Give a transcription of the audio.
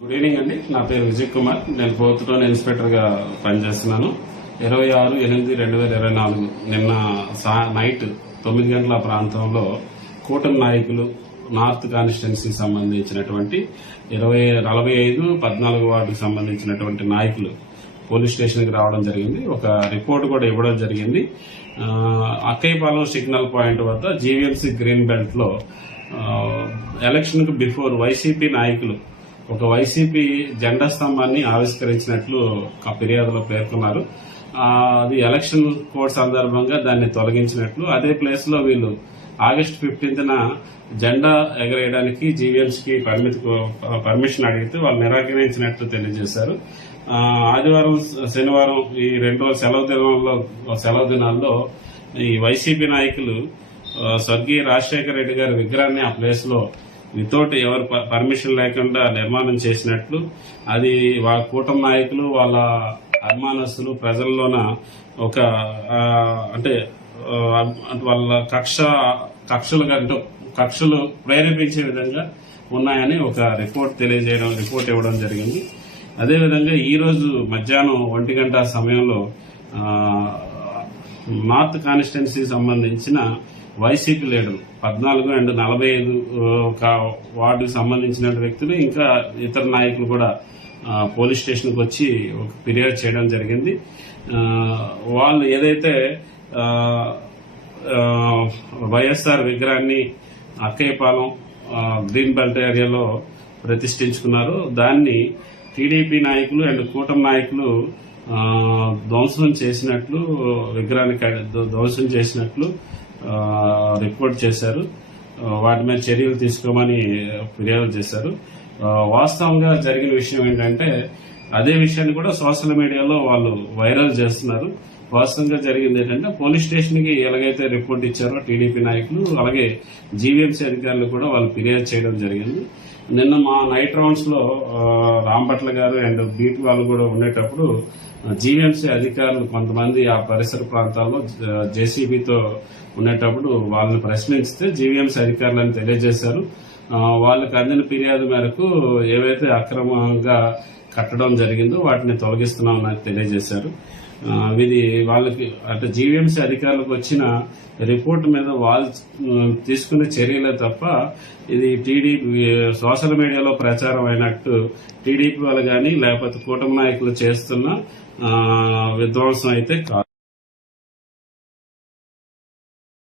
Good evening అండి. నా పేరు విజయ్ కుమార్. నేను పోతుటోన్ ఇన్స్పెక్టర్ గా పనిచేస్తున్నాను. 26/8/2024 నిన్న నైట్ 9 గంటల ప్రాంతంలో కూటమి నాయకులు నార్త్ కాన్స్టిట్యున్సీకి సంబంధించినటువంటి 45-14 వార్డుకు సంబంధించినటువంటి నాయకులు పోలీస్ స్టేషన్ కి రావడం జరిగింది. ఒక రిపోర్ట్ కూడా ఇవ్వడం జరిగింది. అక్కయ్యపాలెం సిగ్నల్ పాయింట్ వద్ద జీవీఎంసీ గ్రీన్ బెల్ట్ లో ఎలక్షన్ కు బిఫోర్ వైసీపీ నాయకులు ఒక వైసీపీ జెండా స్తంభాన్ని ఆవిష్కరించినట్లు ఫిర్యాదులో పేర్కొన్నారు. అది ఎలక్షన్ కోడ్ సందర్భంగా దాన్ని తొలగించినట్లు, అదే ప్లేస్ లో వీళ్ళు August 15న జెండా ఎగరేయడానికి జీవీఎంసీకి పర్మిషన్ అడిగితే వాళ్ళు నిరాకరించినట్లు తెలియజేశారు. ఆదివారం, శనివారం ఈ 2 రోజుల సెలవు దినాల్లో ఈ వైసీపీ నాయకులు స్వర్గీయ రాజశేఖర రెడ్డి గారి విగ్రహాన్ని ఆ ప్లేస్ లో వితౌట్ ఎవరు పర్మిషన్ లేకుండా నిర్మాణం చేసినట్లు, అది వాళ్ళ కూటమి నాయకులు వాళ్ళ అభిమానస్తులు ప్రజల్లోన ఒక అంటే వాళ్ళ కక్షలు ప్రేరేపించే విధంగా ఉన్నాయని ఒక రిపోర్ట్ ఇవ్వడం జరిగింది. అదేవిధంగా ఈ రోజు మధ్యాహ్నం 1 గంట సమయంలో నార్త్ కాన్స్టిట్యున్సీ సంబంధించిన వైసీపీ లీడర్ 14 and 45 వార్డుకు సంబంధించిన వ్యక్తులు ఇంకా ఇతర నాయకులు కూడా పోలీస్ స్టేషన్ కు వచ్చి ఒక ఫిర్యాదు చేయడం జరిగింది. వాళ్ళు ఏదైతే వైఎస్ఆర్ విగ్రహాన్ని అక్కయ్యపాలెం గ్రీన్ బెల్ట్ ఏరియాలో ప్రతిష్ఠించుకున్నారు, దాన్ని టీడీపీ నాయకులు అండ్ కూటమి నాయకులు ధ్వంసం చేసినట్లు, విగ్రహాన్ని ధ్వంసం చేసినట్లు రిపోర్ట్ చేశారు. వాటి మీద చర్యలు తీసుకోమని ఫిర్యాదు చేశారు. వాస్తవంగా జరిగిన విషయం ఏంటంటే అదే విషయాన్ని కూడా సోషల్ మీడియాలో వాళ్ళు వైరల్ చేస్తున్నారు. వాస్తవంగా జరిగింది ఏంటంటే పోలీస్ స్టేషన్ కి ఎలాగైతే రిపోర్ట్ ఇచ్చారో టీడీపీ నాయకులు, అలాగే జీవీఎంసీ అధికారులు కూడా వాళ్ళు ఫిర్యాదు చేయడం జరిగింది. నిన్న మా నైట్ రౌండ్స్ లో రాంపట్ల గారు అండ్ బీట్ వాళ్ళు కూడా ఉండేటప్పుడు జీవీఎంసీ అధికారులు కొంతమంది ఆ పరిసర ప్రాంతాల్లో జేసీబీతో ఉండేటప్పుడు వాళ్ళని ప్రశ్నించితే జీవీఎంసీ అధికారులను తెలియజేశారు. వాళ్ళకి అందిన ఫిర్యాదు మేరకు ఏవైతే అక్రమంగా కట్టడం జరిగిందో వాటిని తొలగిస్తున్నామని తెలియజేశారు. ఇది వాళ్ళకి అంటే జీవీఎంసీ అధికారులకు వచ్చిన రిపోర్ట్ మీద వాళ్ళు తీసుకునే చర్యలే తప్ప ఇది టీడీపీ సోషల్ మీడియాలో ప్రచారం అయినట్టు టీడీపీ వాళ్ళు గాని లేకపోతే కూటమి నాయకులు చేస్తున్న విధ్వంసం అయితే కాదు.